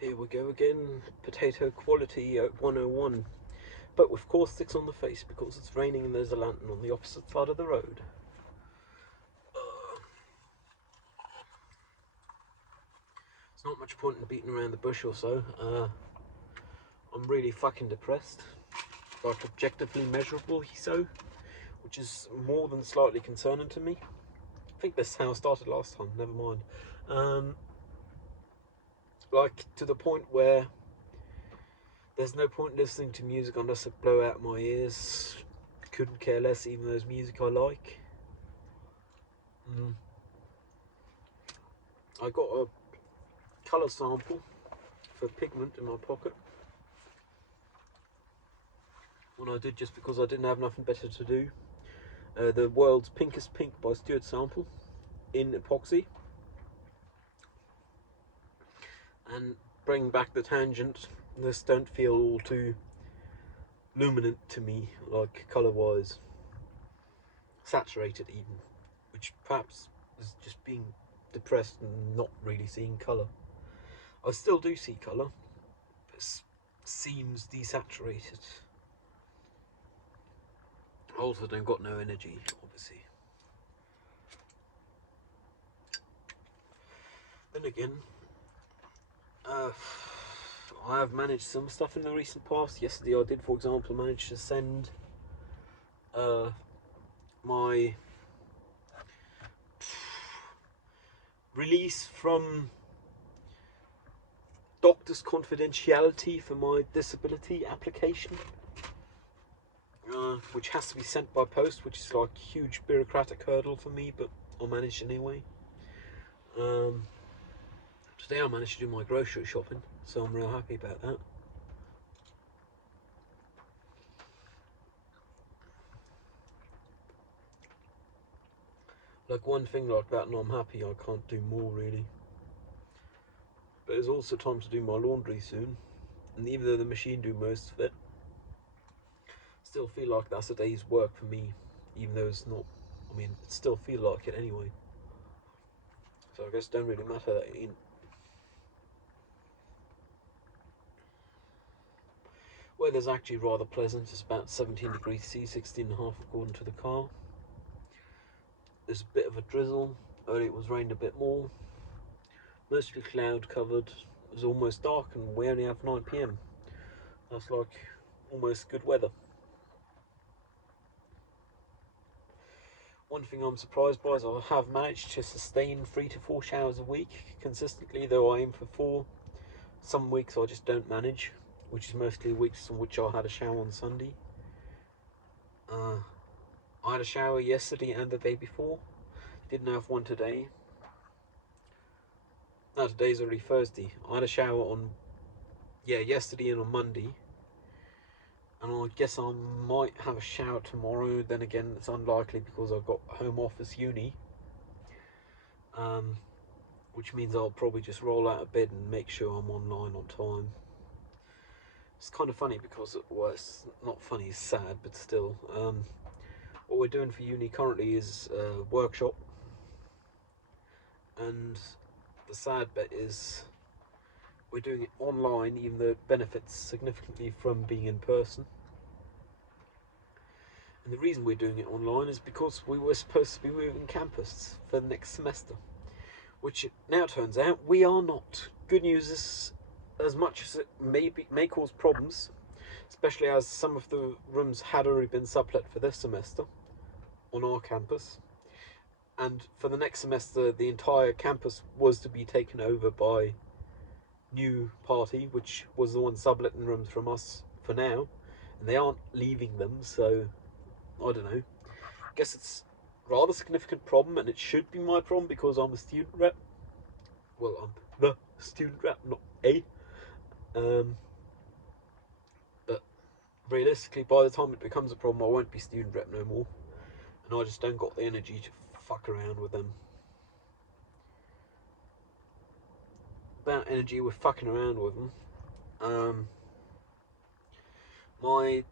Here we go again, potato quality at 101, but with caustics on the face because it's raining and there's a lantern on the opposite side of the road. It's not much point in beating around the bush or so. I'm really fucking depressed, like objectively measurable so, which is more than slightly concerning to me. I think this is how I started last time, never mind. Like to the point where there's no point listening to music unless it blow out my ears. Couldn't care less, even though there's music I like. I got a colour sample for pigment in my pocket. When I did just because I didn't have nothing better to do. The World's Pinkest Pink by Stuart Sample in epoxy. And bring back the tangent, this don't feel all too luminant to me, like colour-wise. Saturated even, which perhaps is just being depressed and not really seeing colour. I still do see colour, but it seems desaturated. I also don't got no energy, obviously. Then again, I have managed some stuff in the recent past. Yesterday I did, for example, manage to send my release from doctor's confidentiality for my disability application, which has to be sent by post, which is like a huge bureaucratic hurdle for me, but I managed anyway. Today I managed to do my grocery shopping, so I'm real happy about that. Like one thing like that and I'm happy, I can't do more really. But there's also time to do my laundry soon, and even though the machine do most of it, still feel like that's a day's work for me, even though it's not. I mean, it still feel like it anyway. So I guess it don't really matter that it ain't. Weather's actually rather pleasant. It's about 17 degrees C, 16.5 according to the car. There's a bit of a drizzle. Earlier it was rained a bit more. Mostly cloud covered. It was almost dark and we only have 9 PM. That's like almost good weather. One thing I'm surprised by is I have managed to sustain 3 to 4 showers a week consistently, though I aim for 4. Some weeks I just don't manage, which is mostly weeks in which I had a shower on Sunday. I had a shower yesterday and the day before. Didn't have one today. No, today's already Thursday. I had a shower on, yesterday and on Monday. And I guess I might have a shower tomorrow. Then again, it's unlikely because I've got home office uni. Which means I'll probably just roll out of bed and make sure I'm online on time. It's kind of funny because, well, it's not funny, it's sad, but still. What we're doing for uni currently is a workshop. And the sad bit is we're doing it online, even though it benefits significantly from being in person. And the reason we're doing it online is because we were supposed to be moving campus for the next semester, which it now turns out we are not. Good news is, as much as it may cause problems, especially as some of the rooms had already been sublet for this semester on our campus, and for the next semester the entire campus was to be taken over by new party, which was the one subletting rooms from us for now, and they aren't leaving them, so I don't know. I guess it's a rather significant problem, and it should be my problem because I'm a student rep. Well, I'm the student rep, not a. But realistically, by the time it becomes a problem, I won't be student rep no more, and I just don't got the energy to fuck around with them. About energy with fucking around with them. My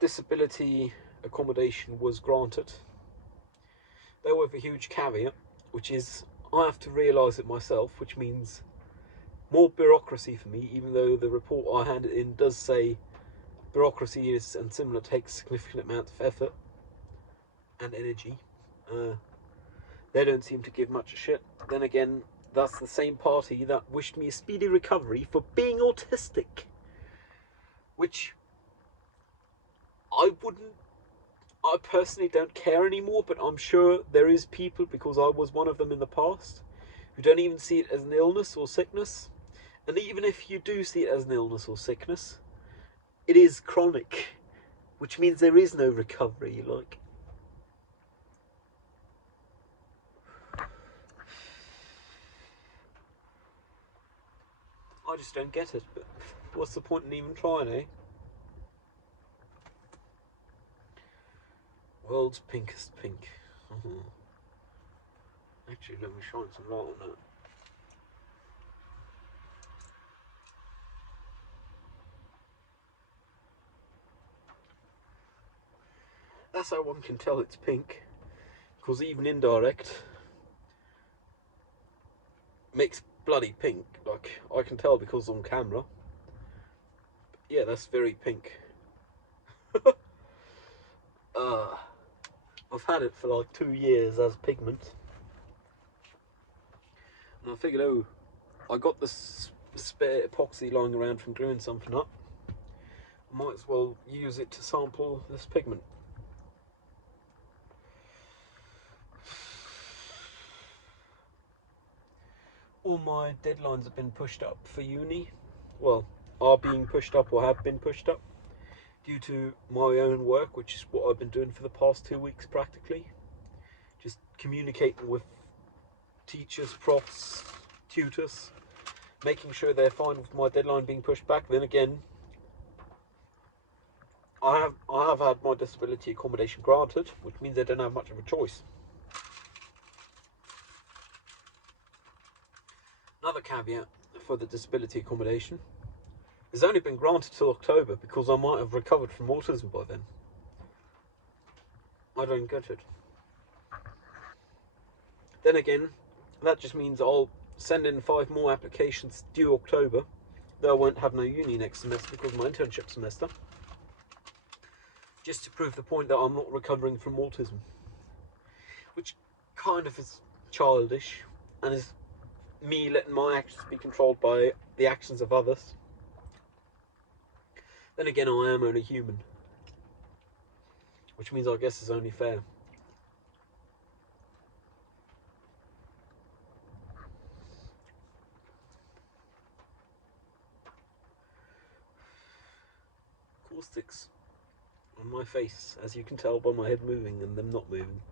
disability accommodation was granted, though with a huge caveat, which is I have to realise it myself, which means more bureaucracy for me, even though the report I handed in does say bureaucracy is and similar takes significant amounts of effort and energy. They don't seem to give much a shit. Then again, that's the same party that wished me a speedy recovery for being autistic, which I wouldn't. I personally don't care anymore, but I'm sure there is people, because I was one of them in the past, who don't even see it as an illness or sickness. And even if you do see it as an illness or sickness, it is chronic, which means there is no recovery. Like, I just don't get it. But what's the point in even trying, eh? World's pinkest pink. Actually, let me shine some light on that. That's how one can tell it's pink, because even indirect makes bloody pink. Like, I can tell because on camera. Yeah, that's very pink. I've had it for like 2 years as pigment, and I figured, oh, I got this spare epoxy lying around from gluing something up. I might as well use it to sample this pigment. All my deadlines have been pushed up for uni. Well, are being pushed up or have been pushed up due to my own work, which is what I've been doing for the past 2 weeks practically. Just communicating with teachers, profs, tutors, making sure they're fine with my deadline being pushed back. Then again, I have had my disability accommodation granted, which means I don't have much of a choice. Another caveat for the disability accommodation: it's only been granted till October because I might have recovered from autism by then. I don't get it. Then again, that just means I'll send in 5 more applications due October, though I won't have no uni next semester because of my internship semester, just to prove the point that I'm not recovering from autism, which kind of is childish and is me letting my actions be controlled by the actions of others. Then again, I am only human, which means I guess it's only fair. Caustics on my face, as you can tell by my head moving and them not moving.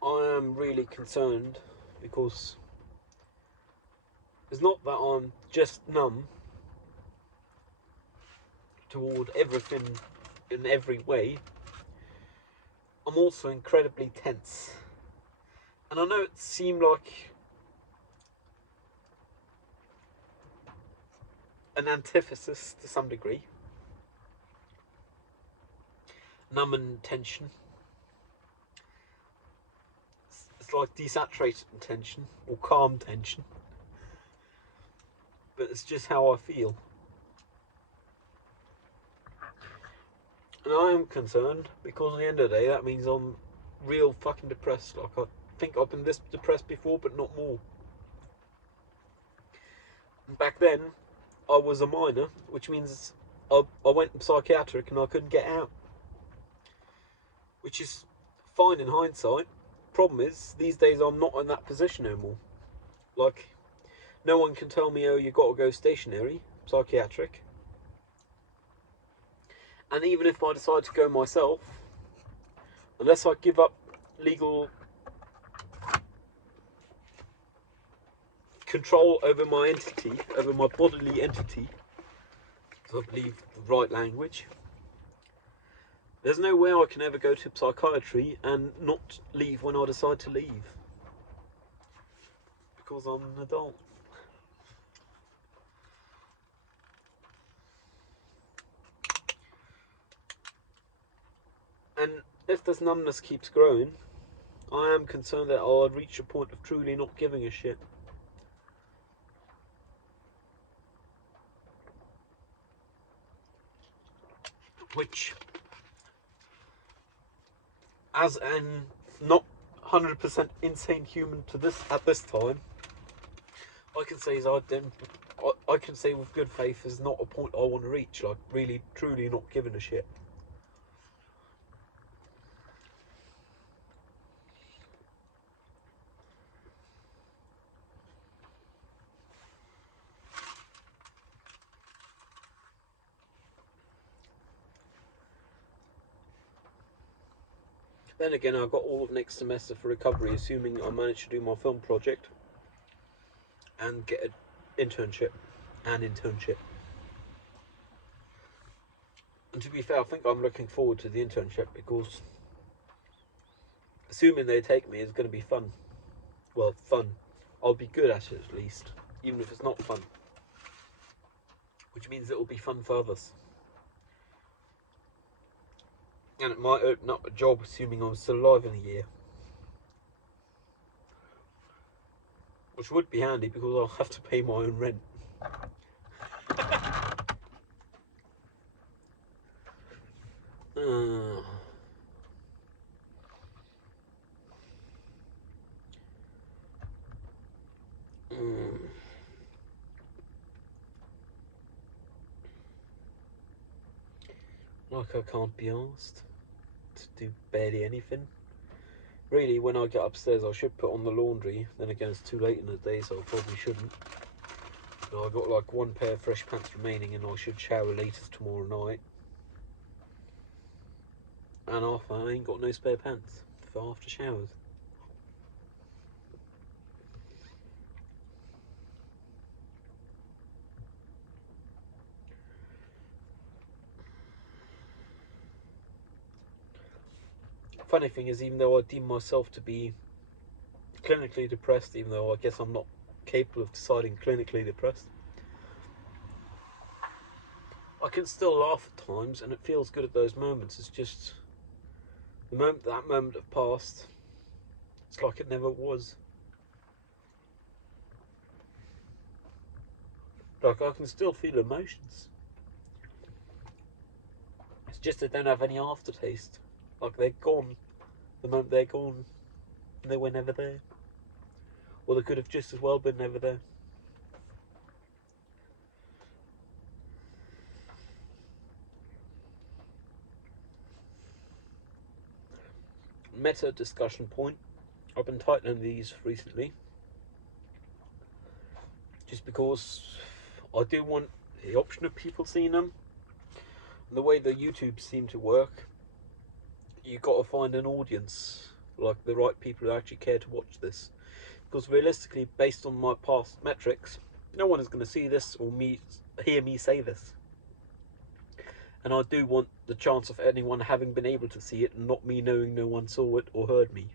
I am really concerned because it's not that I'm just numb toward everything in every way. I'm also incredibly tense. And I know it seemed like an antithesis to some degree. Numb and tension. It's like desaturated tension or calm tension. But it's just how I feel. And I am concerned because at the end of the day, that means I'm real fucking depressed. Like, I think I've been this depressed before, but not more. And back then, I was a minor, which means I went psychiatric and I couldn't get out. Which is fine in hindsight. Problem is, these days I'm not in that position anymore. Like, no one can tell me, oh, you got to go stationary, psychiatric. And even if I decide to go myself, unless I give up legal control over my entity, over my bodily entity, because I believe the right language, there's no way I can ever go to psychiatry and not leave when I decide to leave. Because I'm an adult. And if this numbness keeps growing, I am concerned that I'll reach a point of truly not giving a shit. Which, as an not 100% insane human to this at this time, I can say I can say with good faith is not a point I want to reach. Like really, truly not giving a shit. Then again, I've got all of next semester for recovery, assuming I manage to do my film project and get an internship. And to be fair, I think I'm looking forward to the internship because assuming they take me, it's going to be fun. Well, fun. I'll be good at it at least, even if it's not fun. Which means it will be fun for others. And it might open up a job, assuming I'm still alive in a year. Which would be handy because I'll have to pay my own rent. Uh, mm. Like I can't be asked to do barely anything. Really, when I get upstairs, I should put on the laundry. Then again, it's too late in the day, so I probably shouldn't. But I got like one pair of fresh pants remaining, and I should shower latest tomorrow night. And after, I ain't got no spare pants for after showers. Funny thing is, even though I deem myself to be clinically depressed, even though I guess I'm not capable of deciding clinically depressed, I can still laugh at times, and it feels good at those moments. It's just the moment that moment have passed. It's like it never was. Like I can still feel emotions. It's just they don't have any aftertaste. Like they're gone the moment they're gone, and they were never there. Or they could have just as well been never there. Meta discussion point. I've been tightening these recently. Just because I do want the option of people seeing them. And the way the YouTube seem to work, you got to find an audience, like the right people who actually care to watch this. Because realistically, based on my past metrics, no one is going to see this or hear me say this. And I do want the chance of anyone having been able to see it and not me knowing no one saw it or heard me.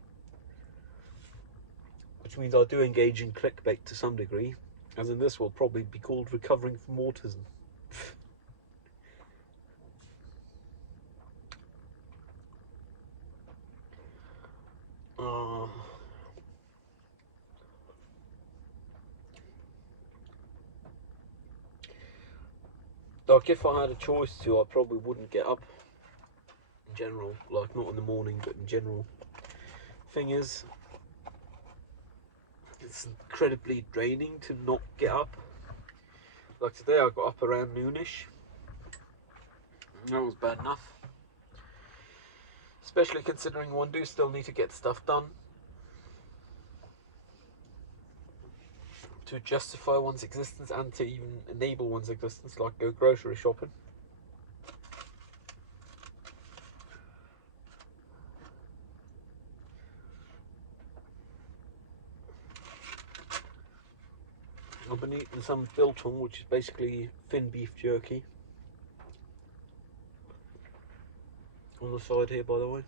Which means I do engage in clickbait to some degree, as in this will probably be called recovering from autism. Like if I had a choice to, I probably wouldn't get up in general, like not in the morning, but in general. Thing is, it's incredibly draining to not get up. Like today I got up around noonish. That was bad enough. Especially considering one do still need to get stuff done to justify one's existence and to even enable one's existence, like go grocery shopping. I've been eating some biltong, which is basically thin beef jerky. On the side here, by the way.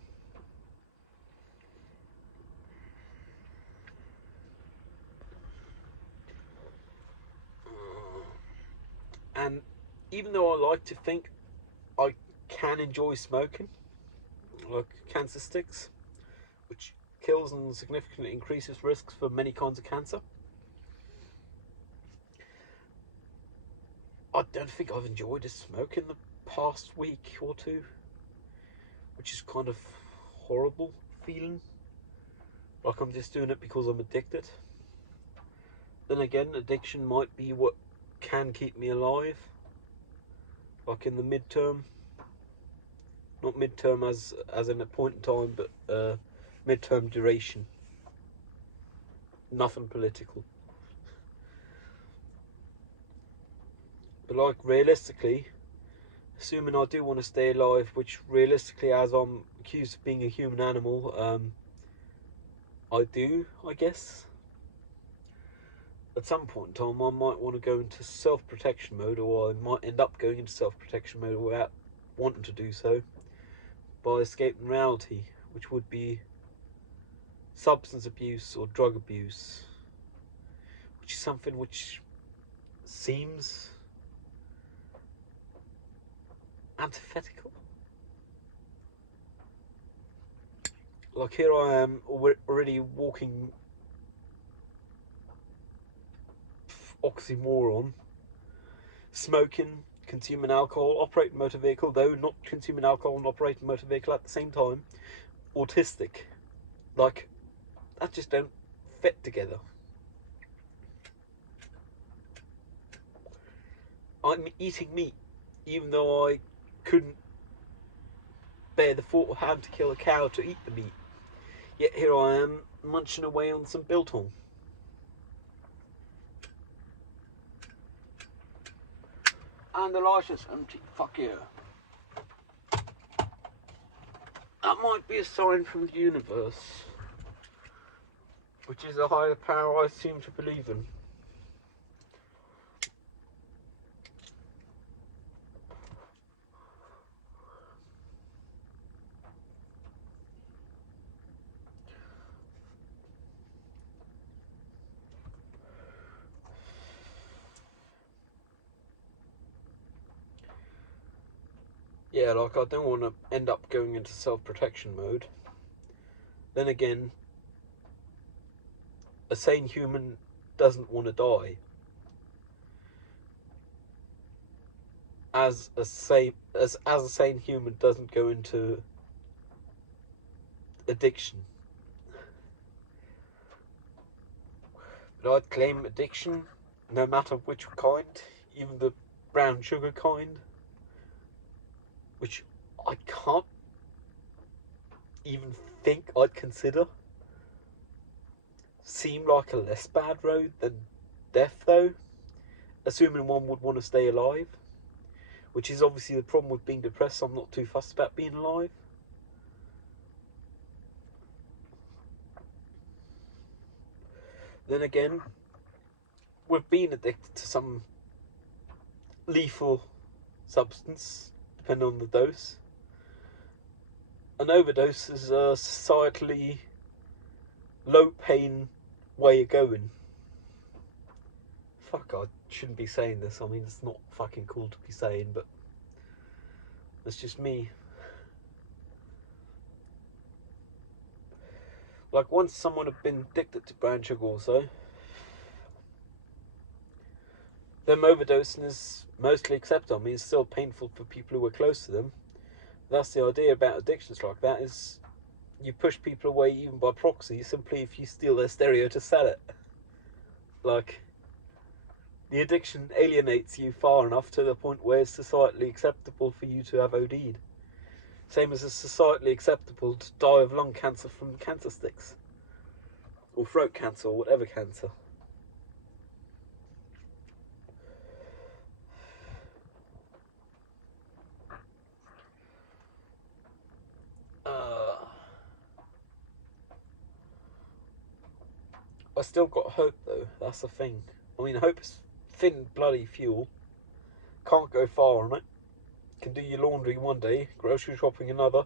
And even though I like to think I can enjoy smoking, like cancer sticks, which kills and significantly increases risks for many kinds of cancer. I don't think I've enjoyed a smoke in the past week or two, which is kind of horrible feeling. Like I'm just doing it because I'm addicted. Then again, addiction might be what can keep me alive. Like in the midterm, not midterm as in a point in time, but midterm duration. Nothing political. But like realistically, assuming I do want to stay alive, which realistically, as I'm accused of being a human animal, I do, I guess. At some point in time, I might want to go into self-protection mode, or I might end up going into self-protection mode without wanting to do so, by escaping reality, which would be substance abuse or drug abuse, which is something which seems antithetical. Like here I am already walking oxymoron, smoking, consuming alcohol, operating motor vehicle, though not consuming alcohol and operating motor vehicle at the same time, autistic. Like, that just don't fit together. I'm eating meat, even though I couldn't bear the thought of having to kill a cow to eat the meat. Yet here I am, munching away on some biltong. And the lighter's empty. Fuck you. That might be a sign from the universe, which is a higher power I seem to believe in. Yeah, like I don't want to end up going into self-protection mode. Then again, a sane human doesn't want to die. As a sane human doesn't go into addiction. But I'd claim addiction, no matter which kind, even the brown sugar kind, which I can't even think I'd consider, seem like a less bad road than death, though, assuming one would want to stay alive, which is obviously the problem with being depressed. So I'm not too fussed about being alive. Then again, with being addicted to some lethal substance, depending on the dose, an overdose is a societally low pain way of going. Fuck, I shouldn't be saying this. I mean, it's not fucking cool to be saying, but that's just me. Like, once someone had been addicted to brown sugar also, them overdosing is mostly acceptable. I mean, it's still painful for people who are close to them. That's the idea about addictions like that, is you push people away even by proxy, simply if you steal their stereo to sell it. Like, the addiction alienates you far enough to the point where it's societally acceptable for you to have OD'd. Same as it's societally acceptable to die of lung cancer from cancer sticks. Or throat cancer, or whatever cancer. I still got hope, though. That's the thing. I mean, hope is thin bloody fuel. Can't go far on it. Can do your laundry one day, grocery shopping another,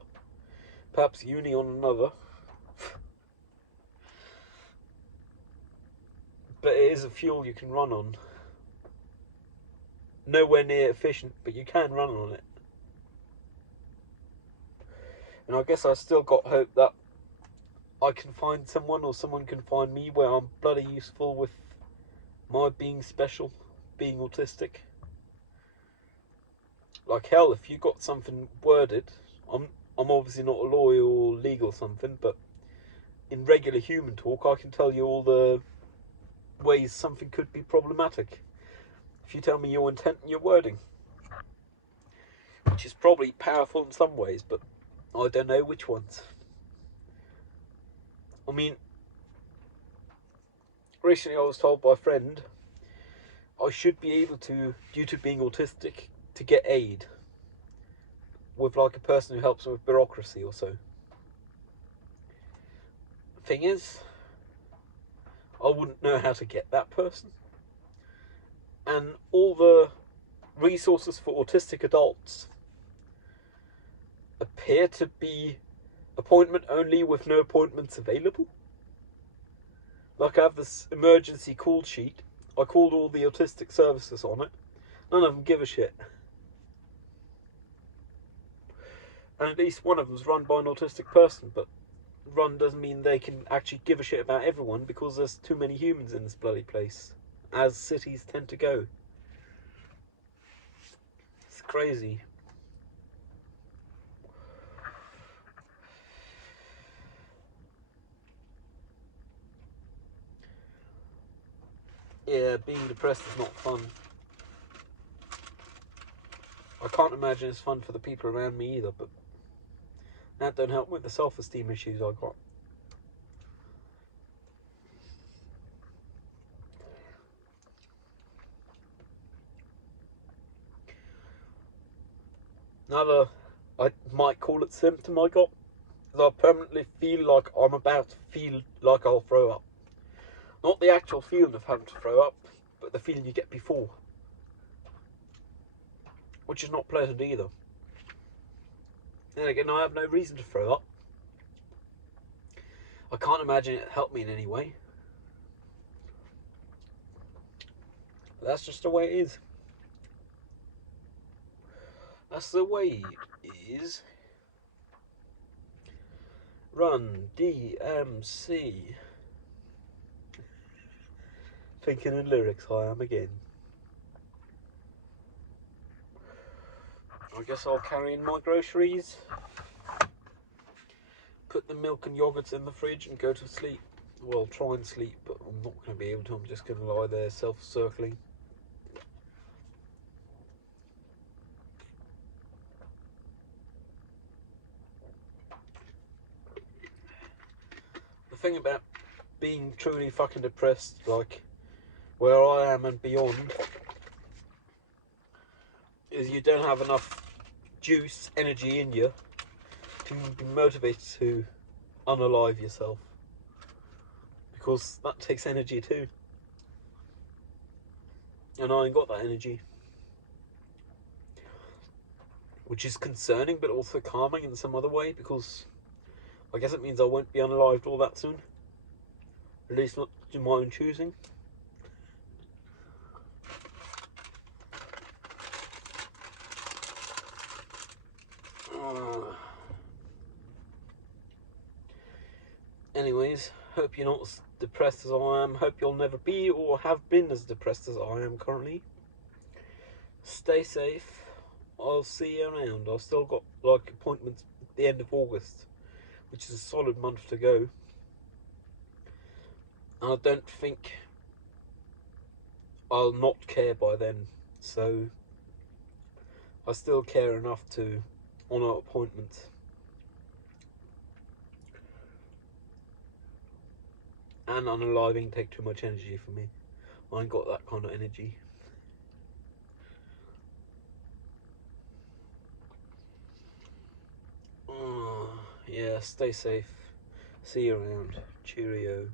perhaps uni on another. But it is a fuel you can run on. Nowhere near efficient, but you can run on it. And I guess I still got hope that I can find someone, or someone can find me, where I'm bloody useful with my being special, being autistic. Like hell, if you got something worded, I'm obviously not a lawyer or legal or something, but in regular human talk, I can tell you all the ways something could be problematic. If you tell me your intent and your wording, which is probably powerful in some ways, but I don't know which ones. I mean, recently I was told by a friend I should be able to, due to being autistic, to get aid with like a person who helps with bureaucracy or so. Thing is, I wouldn't know how to get that person. And all the resources for autistic adults appear to be appointment only with no appointments available. Like I have this emergency call sheet. I called all the autistic services on it. None of them give a shit. And at least one of them's run by an autistic person, but run doesn't mean they can actually give a shit about everyone, because there's too many humans in this bloody place, as cities tend to go. It's crazy. Yeah, being depressed is not fun. I can't imagine it's fun for the people around me either, but that don't help with the self-esteem issues I got. Another, I might call it symptom I got, is I permanently feel like I'm about to feel like I'll throw up. Not the actual feeling of having to throw up, but the feeling you get before. Which is not pleasant either. Then again, I have no reason to throw up. I can't imagine it helped me in any way. But that's just the way it is. That's the way it is. Run DMC. Thinking in lyrics, I am again. I guess I'll carry in my groceries, put the milk and yogurts in the fridge and go to sleep. Well, try and sleep, but I'm not going to be able to. I'm just going to lie there self-circling. The thing about being truly fucking depressed, like where I am and beyond, is you don't have enough juice, energy in you to be motivated to unalive yourself, because that takes energy too, and I ain't got that energy, which is concerning but also calming in some other way, because I guess it means I won't be unalived all that soon, at least not to my own choosing. Anyways, hope you're not as depressed as I am. Hope you'll never be or have been as depressed as I am currently. Stay safe. I'll see you around. I've still got like appointments at the end of August, which is a solid month to go. And I don't think I'll not care by then. So I still care enough to honour appointments. And unaliving take too much energy for me. I ain't got that kind of energy. Yeah, stay safe. See you around. Cheerio.